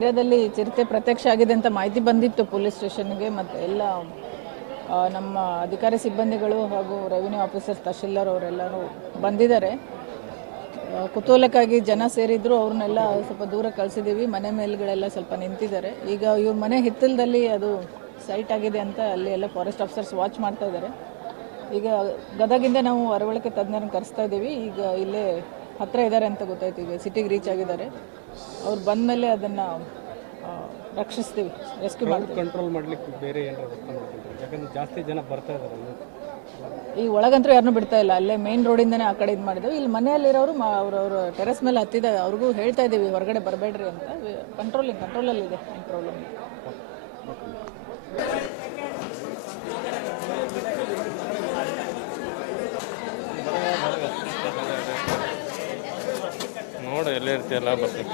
ಏರಿಯಾದಲ್ಲಿ ಚಿರತೆ ಪ್ರತ್ಯಕ್ಷ ಆಗಿದೆ ಅಂತ ಮಾಹಿತಿ ಬಂದಿತ್ತು ಪೊಲೀಸ್ ಸ್ಟೇಷನ್ಗೆ. ಮತ್ತು ಎಲ್ಲ ನಮ್ಮ ಅಧಿಕಾರಿ ಸಿಬ್ಬಂದಿಗಳು ಹಾಗೂ ರೆವಿನ್ಯೂ ಆಫೀಸರ್ ತಹಶೀಲ್ದಾರ್ ಅವರೆಲ್ಲರೂ ಬಂದಿದ್ದಾರೆ. ಕುತೂಹಲಕ್ಕಾಗಿ ಜನ ಸೇರಿದ್ರು, ಅವ್ರನ್ನೆಲ್ಲ ಸ್ವಲ್ಪ ದೂರ ಕಳಿಸಿದ್ದೀವಿ. ಮನೆ ಮೇಲ್ಗಳೆಲ್ಲ ಸ್ವಲ್ಪ ನಿಂತಿದ್ದಾರೆ. ಈಗ ಇವ್ರ ಮನೆ ಹಿತ್ತಲದಲ್ಲಿ ಅದು ಸೈಟ್ ಆಗಿದೆ ಅಂತ ಅಲ್ಲಿ ಎಲ್ಲ ಫಾರೆಸ್ಟ್ ಆಫೀಸರ್ಸ್ ವಾಚ್ ಮಾಡ್ತಾ ಇದ್ದಾರೆ. ಈಗ ಗದಗಿಂದ ನಾವು ಅರವಳಿಕೆ ತಜ್ಞರನ್ನು ಕರೆಸ್ತಾ ಇದ್ದೀವಿ. ಈಗ ಇಲ್ಲೇ ಹತ್ತಿರ ಇದ್ದಾರೆ ಅಂತ ಗೊತ್ತಾಯ್ತು. ಈಗ ಸಿಟಿಗೆ ರೀಚ್ ಆಗಿದ್ದಾರೆ. ಅವ್ರು ಬಂದ ಮೇಲೆ ಅದನ್ನು ರಕ್ಷಿಸ್ತೀವಿ, ರೆಸ್ಕ್ಯೂ ಮಾಡ್ತೀವಿ. ಕಂಟ್ರೋಲ್ ಮಾಡಲಿಕ್ಕೆ ಬೇರೆ ಏನಾದ್ರು ಯಾಕಂದ್ರೆ ಜಾಸ್ತಿ ಜನ ಬರ್ತಾ ಇದ್ದಾರೆ. ಈ ಒಳಗಂತೂ ಯಾರನ್ನೂ ಬಿಡ್ತಾ ಇಲ್ಲ. ಅಲ್ಲೇ ಮೇನ್ ರೋಡಿಂದನೇ ಆ ಕಡೆ ಇದು ಮಾಡಿದ್ದೇವೆ. ಇಲ್ಲಿ ಮನೆಯಲ್ಲಿರೋರು ಅವ್ರವ್ರ ಟೆರೆಸ್ ಮೇಲೆ ಹತ್ತಿದ ಅವ್ರಿಗೂ ಹೇಳ್ತಾ ಇದ್ದೀವಿ ಹೊರಗಡೆ ಬರಬೇಡ್ರಿ ಅಂತ. ಕಂಟ್ರೋಲಲ್ಲಿದೆ, ಏನು ಪ್ರಾಬ್ಲಮ್ ಇಲ್ಲ. ನೋಡಿ ಎಲ್ಲೇ ಇರ್ತೀಯಲ್ಲ ಬರ್ತೀವಿ.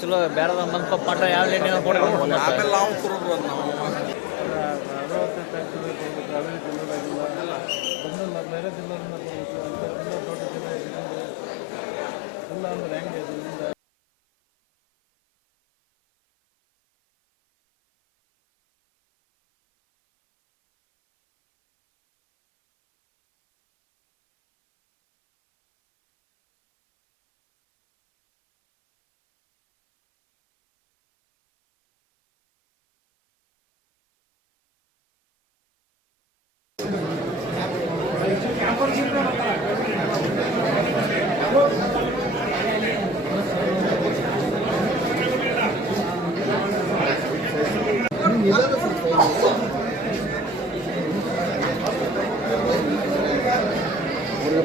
ಚಲೋ ಬೇರೆ ಬಂದು ಪಾಠ ಯಾವ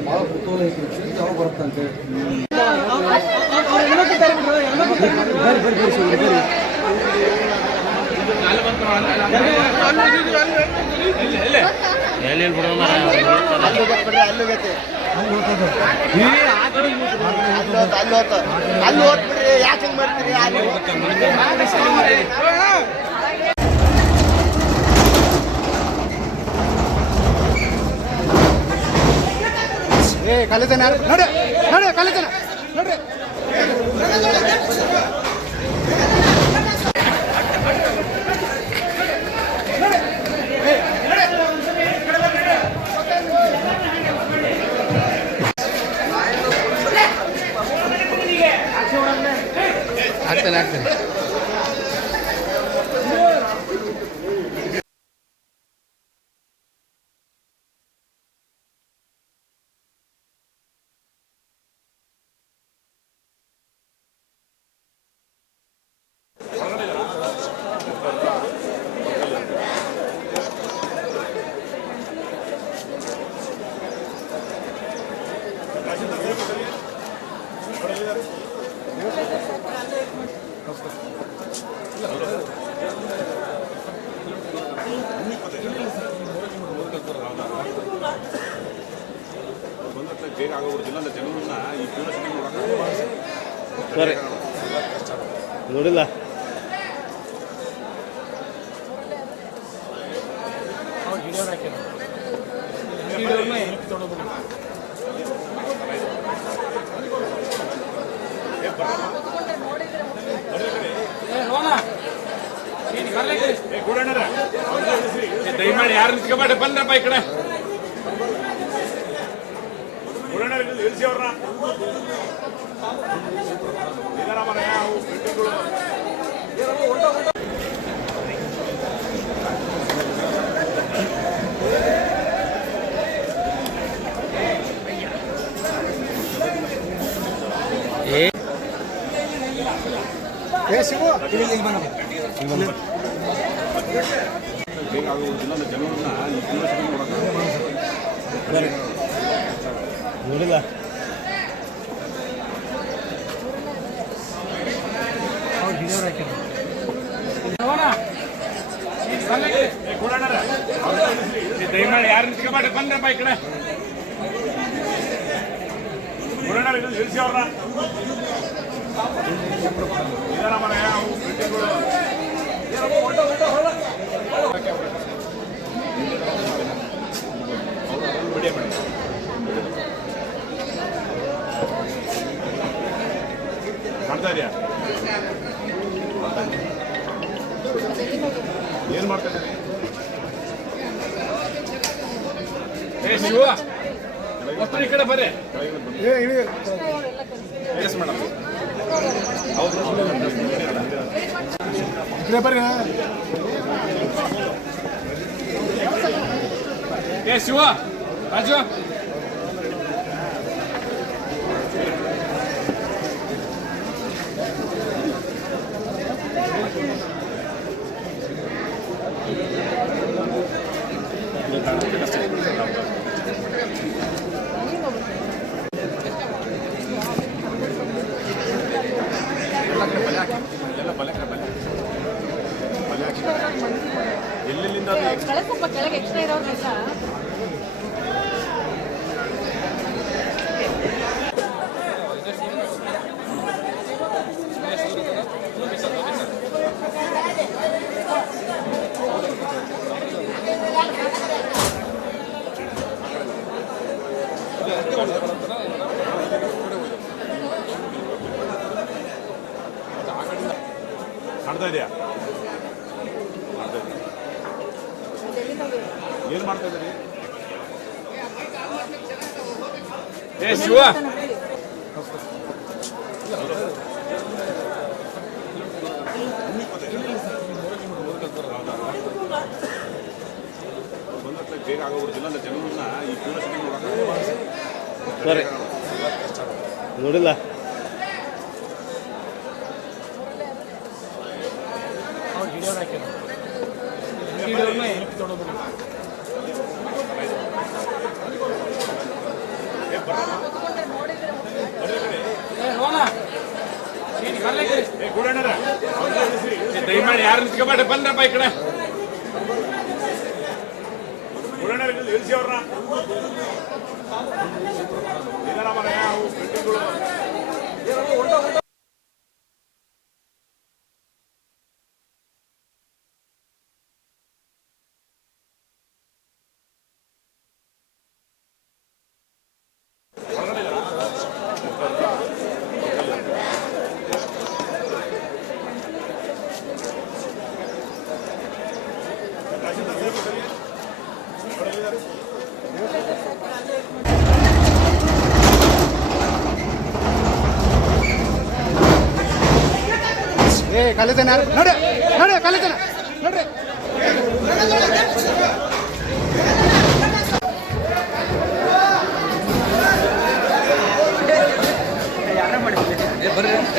ಭಾಳ ಕುತೂಹಲ ಐತಿ, ಯಾವ ಬರುತ್ತಂತೆ. ಕಲಿತನ ನೋಡಿ ನೋಡಿ ಕಲಿತನ ನೋಡ್ರಿ. ಆಗ್ತದೆ ನೋಡಿಲ್ಲ. ದಯಮಾಡಿ ಯಾರು ನಿಂತ್ಕೊಬೇಡಿ, ಬಂದ್ರಪ್ಪ ಈ ಕಡೆ. ಇಳಿಸಿ ಅವ್ರನ್ನ ಏ ಶಿವು ಬೇಕಾಗುವುದಿಲ್ಲ ಜನರನ್ನ ಈ ಪುನರ್ಸಭೆ ನೋಡಿಲ್ಲ ದಯಮಾಡಿ ಯಾರು ನಿಂತ್ಕೊಬೇಡಿ ಬಂದ್ರಪ್ಪ ಈ ಕಡೆ ಗುರಣ್ಣ ನಿಲ್ಲಿಸಿ ಅವ್ರನ್ನ ಇದರ ಮನೆ ಮಾಡ್ತಾ ಇದೆಯಾ ಏನ್ ಮಾಡ್ತಾ ಇದ್ದೀರಿ ಶಿವ ಈ ಕಡೆ ಬರ್ರಿ ಎಸ್ ಮೇಡಮ್ ಇಲ್ಲೇ ಬರ್ರಿ ಏ ಶಿವ ರಾಜು ಎಲ್ಲೆಲ್ಲಿಂದ ಸ್ವಲ್ಪ ಕೆಳಗೆ ಎಕ್ಸ್ಟ್ರಾ ಇರೋರ್ನೆಲ್ಲ ಮಾಡ್ತಾ ಇದೆಯಾ ಏನ್ ಮಾಡ್ತಾ ಇದ್ದೀರಿ ಏ ಶಿವ ಬೇಗ ಆಗೋದಿಲ್ಲ ಅಂದ್ರೆ ಜನರನ್ನ ಈ ಪುನರ್ಸಭೆ ನೋಡಿಲ್ಲ ದಯಮಾಡಿ ಯಾರು ನಿಂತ್ಕೊಬೇಡಿ ಬಂದ್ರಪ್ಪ ಈ ಕಡೆ ಇಳಿಸಿ ಅವ್ರನ್ನ ಇದರ ಮನೆ ಏ ಕಲಿತೇನೆ ನೋಡಿ ನೋಡಿ ಕಲಿತೇನೆ ನೋಡ್ರಿ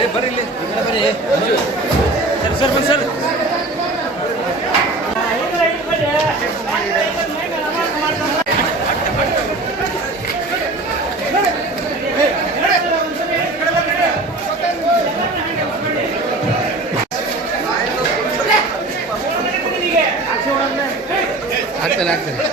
ಬರ್ರಿ ಇಲ್ಲಿ ಬರ್ರಿ ಸರ್ ಬನ್ನಿ ಸರ್ ಆಗ್ತೇನೆ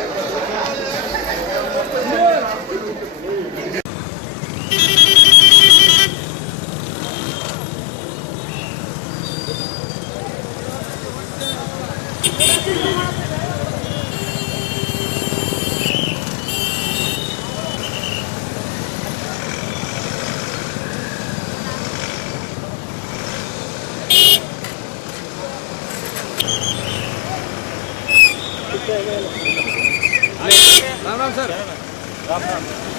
ರಾಮ್ ರಾಮ್ ಸರ್ ರಾಮ್ ರಾಮ್